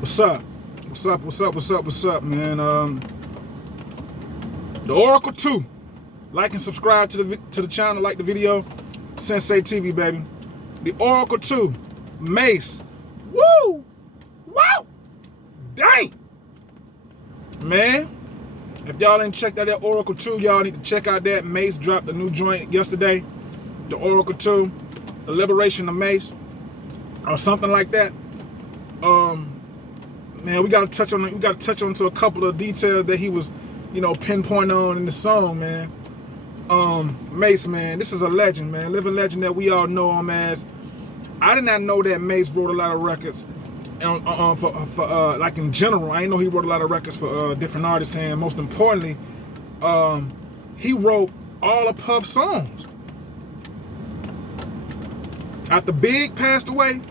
What's up? What's up, man? The Oracle 2. Like and subscribe to the channel, like the video. Sensei TV, baby. The Oracle 2. Mase. Woo! Wow! Dang! Man, if y'all ain't checked out that Oracle 2, y'all need to check out that. Mase dropped a new joint yesterday. The Oracle 2. The Liberation of Mase. Or something like that. Man, we gotta touch on to a couple of details that he was, pinpointing on in the song, man. Mase, man, this is a legend, man, living legend that we all know him as. I did not know that Mase wrote a lot of records, for like in general. I didn't know he wrote a lot of records for different artists, and most importantly, he wrote all of Puff's songs. After Big passed away,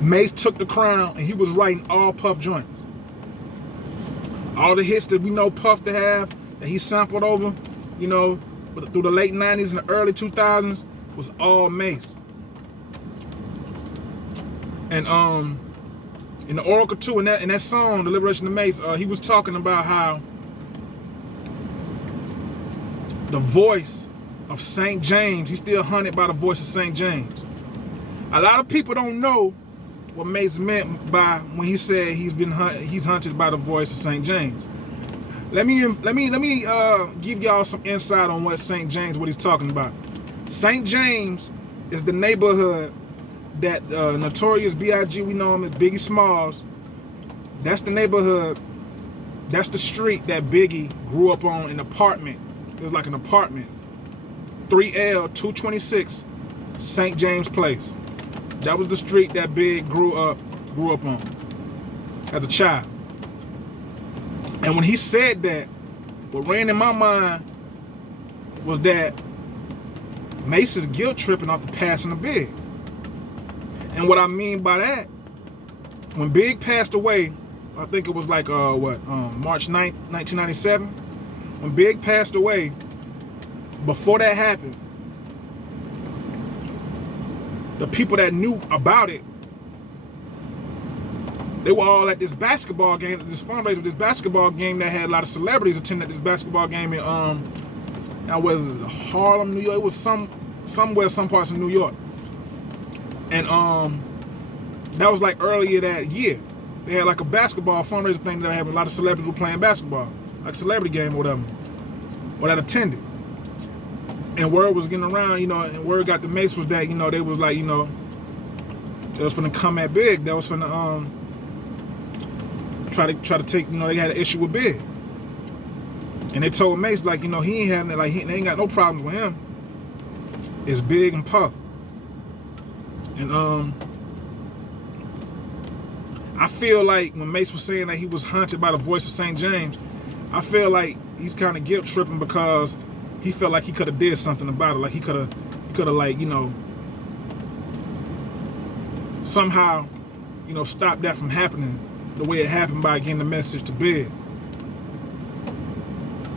Mase took the crown and he was writing all Puff joints. All the hits that we know Puff to have, that he sampled over, through the late 90s and the early 2000s, was all Mase. And in the Oracle 2, in that song, The Liberation of Mase, he was talking about how the voice of St. James, he's still haunted by the voice of St. James. A lot of people don't know what Mase meant by when he said he's hunted by the voice of St. James. Let me give y'all some insight on what St. James, what he's talking about. St. James is the neighborhood that Notorious B.I.G., we know him as Biggie Smalls. That's the neighborhood. That's the street that Biggie grew up on, an apartment. It was like an apartment. 3L 226 St. James Place. That was the street that Big grew up on as a child. And when he said that, what ran in my mind was that Mase is guilt tripping off the passing of Big. And what I mean by that, when Big passed away, I think it was like March 9th, 1997. When Big passed away, before that happened, the people that knew about it, they were all at this basketball game, this fundraiser, this basketball game that had a lot of celebrities attending this basketball game in now was it Harlem, New York? It was some parts of New York. And that was like earlier that year. They had like a basketball fundraiser thing that had a lot of celebrities were playing basketball, like a celebrity game or whatever, or that attended. And word was getting around, and word got the Mase was that, they was like, they was finna come at Big. That was finna try to take, they had an issue with Big. And they told Mase, like, he ain't having it, like, they ain't got no problems with him. It's Big and Puff. And I feel like when Mase was saying that he was haunted by the voice of St. James, I feel like he's kind of guilt tripping because he felt like he could have did something about it. Like he could have like, somehow, stopped that from happening the way it happened by getting the message to Big.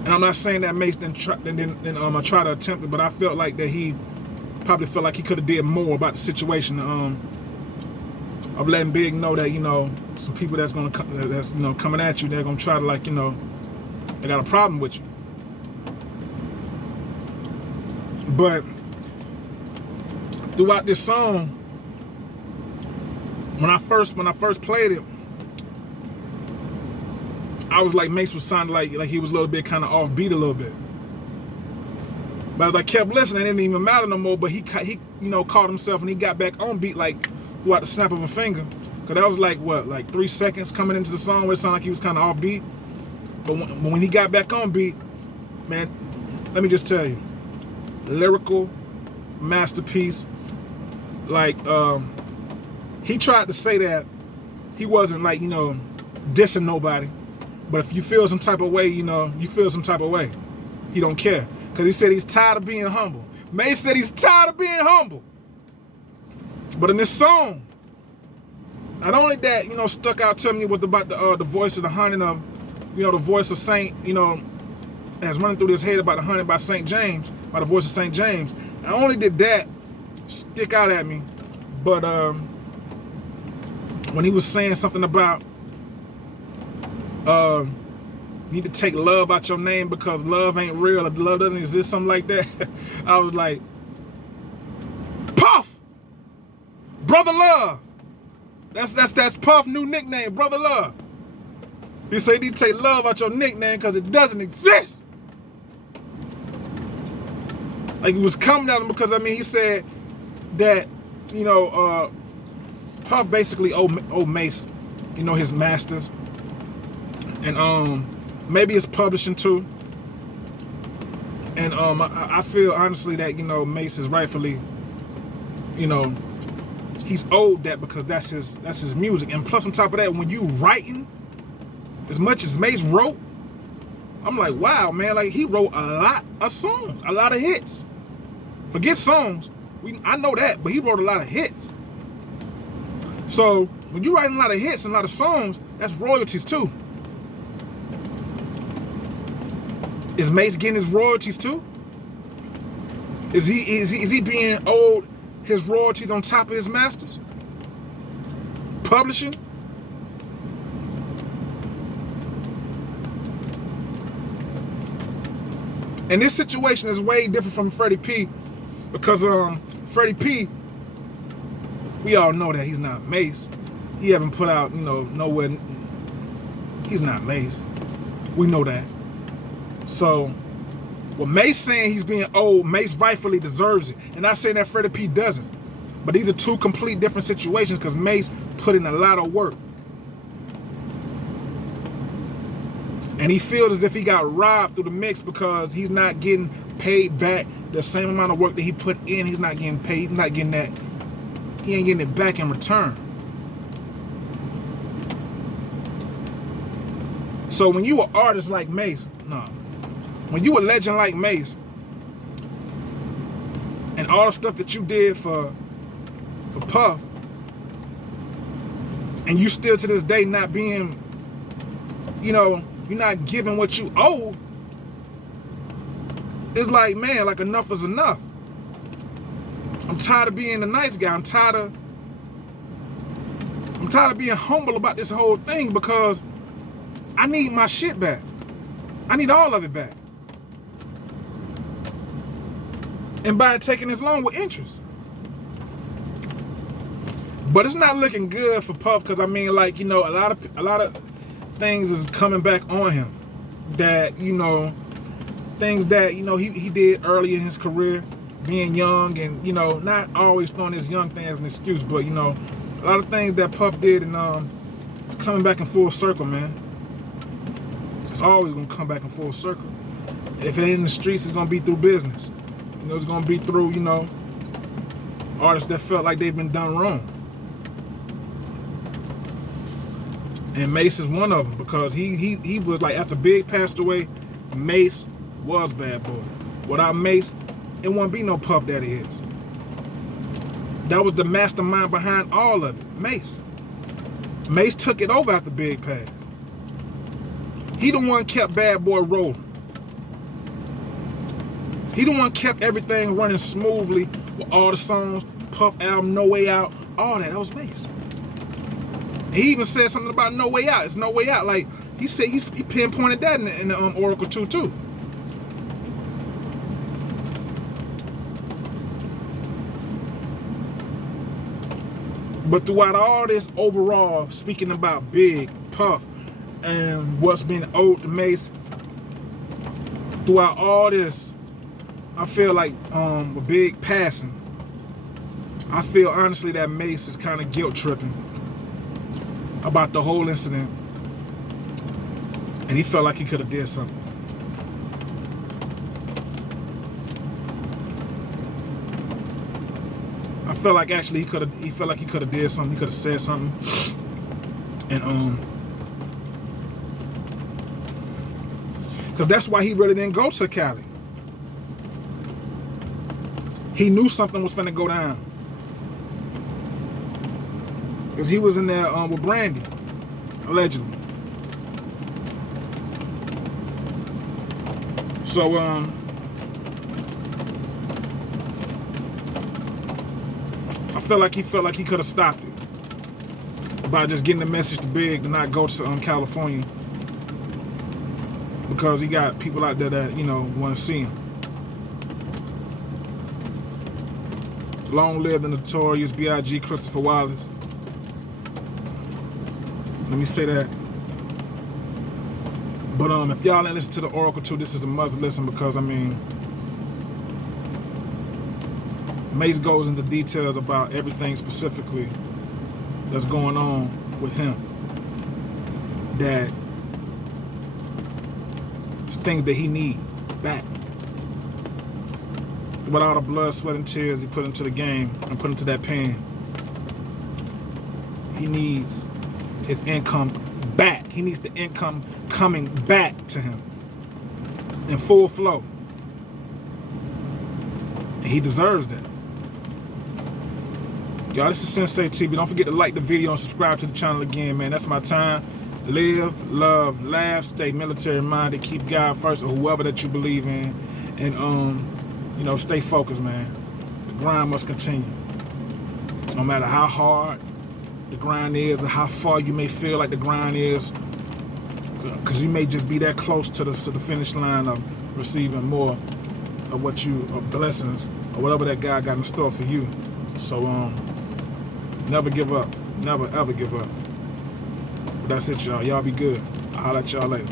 And I'm not saying that Mase didn't try to attempt it, but I felt like that he probably felt like he could have did more about the situation of letting Big know that, some people that's coming at you, they're gonna try to, like, they got a problem with you. But throughout this song, when I first played it, I was like, Mase was sounding like he was a little bit kind of offbeat a little bit. But as I kept listening, it didn't even matter no more. But he caught himself and he got back on beat like throughout the snap of a finger. Cause that was like 3 seconds coming into the song where it sounded like he was kind of offbeat. But when he got back on beat, man, let me just tell you. Lyrical masterpiece. Like he tried to say that he wasn't like dissing nobody, but if you feel some type of way, you feel some type of way. He don't care, because he said he's tired of being humble. Mase said he's tired of being humble. But in this song, not only that stuck out to me was about the voice of the haunting of the voice of Saint that's running through his head about the haunting by St. James, by the voice of St. James. Not only did that stick out at me, but when he was saying something about need to take love out your name because love ain't real, or love doesn't exist, something like that. I was like, Puff, Brother Love. That's Puff new nickname, Brother Love. He said you need to take love out your nickname because it doesn't exist. Like he was coming at him because, I mean, he said that, you know, Puff basically owed Mase, you know, his masters. And maybe it's publishing too. And I feel honestly that, you know, Mase is rightfully, you know, he's owed that because that's his music. And plus on top of that, when you writing as much as Mase wrote, I'm like, wow, man, like he wrote a lot of songs, a lot of hits. Forget songs, I know that, but he wrote a lot of hits. So when you writing a lot of hits and a lot of songs, that's royalties too. Is Mase getting his royalties too? Is he being owed his royalties on top of his masters? Publishing? And this situation is way different from Freddie P, because Freddie P, we all know that he's not Mase. He haven't put out, you know, nowhere. He's not Mase. We know that. So, what Mase saying he's being owed, Mase rightfully deserves it. And not saying that Freddie P doesn't. But these are two complete different situations because Mase put in a lot of work. And he feels as if he got robbed through the mix because he's not getting paid back the same amount of work that he put in. He's not getting paid. He's not getting that. He ain't getting it back in return. So when you an artist like Mase, when you a legend like Mase, and all the stuff that you did for Puff, and you still to this day not being, you know, you're not giving what you owe, it's like, man, like enough is enough. I'm tired of being the nice guy. I'm tired of being humble about this whole thing because I need my shit back. I need all of it back. And by taking this loan with interest. But it's not looking good for Puff because, I mean, like, you know, a lot of things is coming back on him that, you know, things that, you know, he did early in his career, being young and, you know, not always throwing this young thing as an excuse, but, you know, a lot of things that Puff did, and it's coming back in full circle, man. It's always gonna come back in full circle. If it ain't in the streets, it's gonna be through business. You know, it's gonna be through, you know, artists that felt like they've been done wrong. And Mase is one of them because he was like, after Big passed away, Mase was Bad Boy. Without Mase, it wouldn't be no Puff that it is. That was the mastermind behind all of it, Mase. Mase took it over after Big passed. He the one kept Bad Boy rolling. He the one kept everything running smoothly with all the songs, Puff album, No Way Out, all that. That was Mase. And he even said something about No Way Out. It's No Way Out. Like he said, he pinpointed that in the Oracle 2 too. But throughout all this overall, speaking about Big, Puff, and what's being owed to Mase, throughout all this, I feel like with Big passing, I feel honestly that Mase is kind of guilt tripping about the whole incident, and he felt like he could have did something. I felt like actually he felt like he could have did something. He could have said something, and because that's why he really didn't go to Cali. He knew something was finna go down. Because he was in there with Brandy, allegedly. So, I felt like he could have stopped it. about just getting the message to Big to not go to California, because he got people out there that, you know, want to see him. Long live the notorious B.I.G. Christopher Wallace. Let me say that. But if y'all ain't listen to the Oracle too, this is a must listen, because I mean, Mase goes into details about everything specifically that's going on with him. That it's things that he need back. With all the blood, sweat, and tears he put into the game and put into that pen, he needs his income back. He needs the income coming back to him in full flow. And he deserves that. Y'all, this is Sensei TV. Don't forget to like the video and subscribe to the channel again, man. That's my time. Live, love, laugh, stay military minded, keep God first, or whoever that you believe in. And you know, stay focused, man. The grind must continue. No matter how hard the grind is, or how far you may feel like the grind is, because you may just be that close to the finish line of receiving more of what you, of blessings, or whatever that God got in store for you. So never give up. Never ever give up. But that's it, y'all. Y'all be good. I'll holler at y'all later.